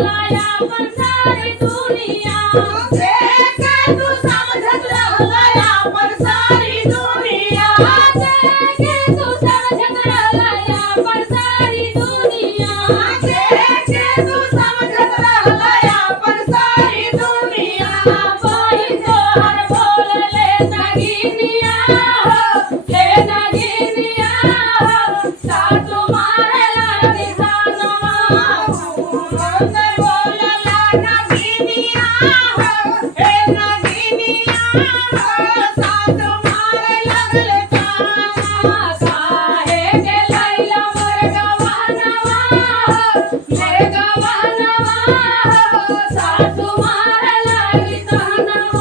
Yeah, yeah. ಸಾಸು ಮಾರಲಾಗಿ ಸಹನವ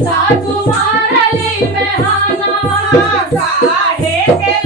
साधू मारली मेहाना आहे ते